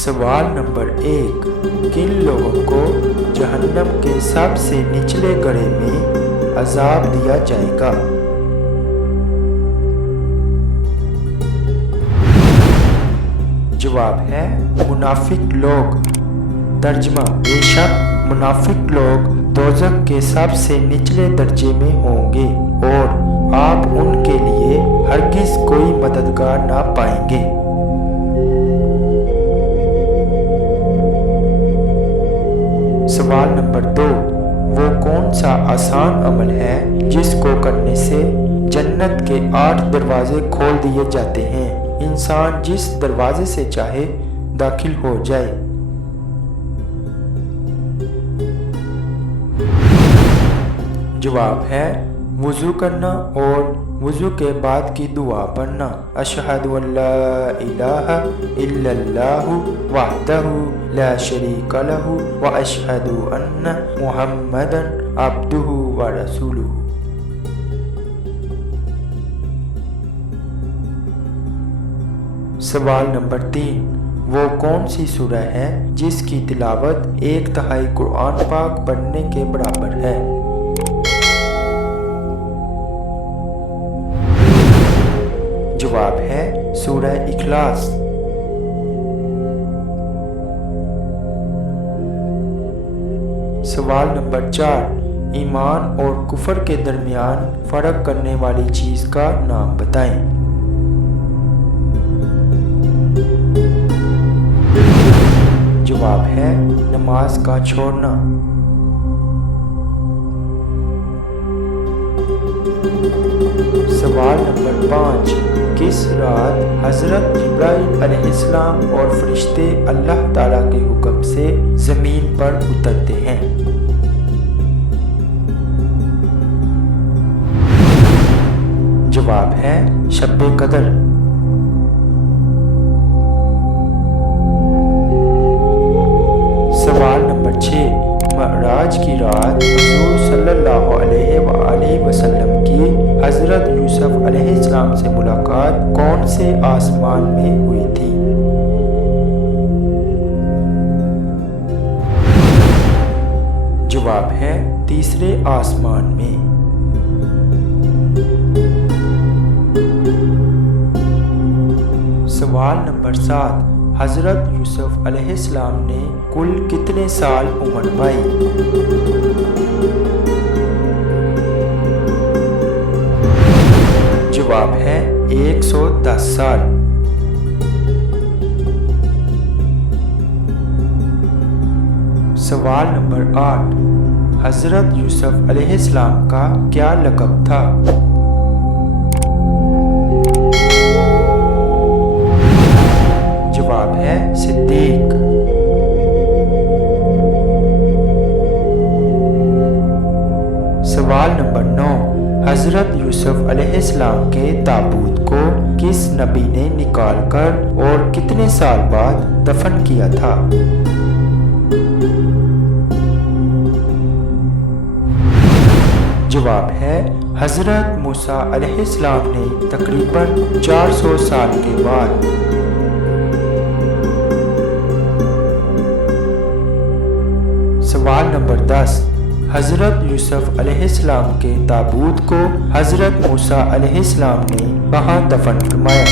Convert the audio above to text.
सवाल नंबर 1, किन लोगों को जहन्नम के सबसे निचले गड्ढे में अजाब दिया जाएगा? जवाब है मुनाफिक लोग। तर्जमा, बेशक मुनाफिक लोग दोज़ख के सबसे निचले दर्जे में होंगे और आप उनके लिए हरगिज़ कोई मददगार ना पाएंगे। सवाल नंबर 2, वो कौन सा आसान अमल है जिसको करने से जन्नत के 8 दरवाजे खोल दिए जाते हैं, इंसान जिस दरवाजे से चाहे दाखिल हो जाए? जवाब है वुज़ू करना और वुज़ू के बाद की दुआ पढ़ना। अशहदु अल्ला इलाहा इल्लल्लाहु वहदहु ला शरीका लहु व अशहदु अन्ना मुहम्मदन अब्दुहु व रसूलुहु। सवाल नंबर 3, वो कौन सी सूरह है जिसकी तिलावत 1/3 कुरान पाक पढ़ने के बराबर है? जवाब है सूरह इखलास। सवाल नंबर 4, ईमान और कुफर के दरमियान फर्क करने वाली चीज का नाम बताएं। जवाब है नमाज का छोड़ना। सवाल नंबर 5, किस रात हजरत जिब्राइल अलैहिस्सलाम और फरिश्ते अल्लाह ताला के हुक्म से जमीन पर उतरते हैं? जवाब है शब कदर। सवाल नंबर 6, मअराज की रात हुज़ूर सल्लल्लाहु अलैहि वसल्लम की हजरत यूसुफ अलैहिस्सलाम से मुलाकात कौन से आसमान में हुई थी? जवाब है तीसरे आसमान में। सवाल नंबर 7, हजरत यूसुफ अलैहिस्सलाम ने कुल कितने साल उम्र पाई? जवाब है 110 साल। सवाल नंबर 8, हजरत यूसुफ अलैहिस्सलाम का क्या लक़ब था? जवाब है सिद्दीक। सवाल नंबर 9, हजरत यूसुफ अलैहिस्सलाम के ताबूत को किस नबी ने निकालकर और कितने साल बाद दफन किया था? जवाब है हजरत मूसा अलैहिस्सलाम ने तकरीबन 400 साल के बाद। सवाल नंबर 10, हजरत यूसुफ अलैहिस्सलाम के ताबूत को हजरत मूसा अलैहिस्सलाम ने कहाँ दफन फरमाया?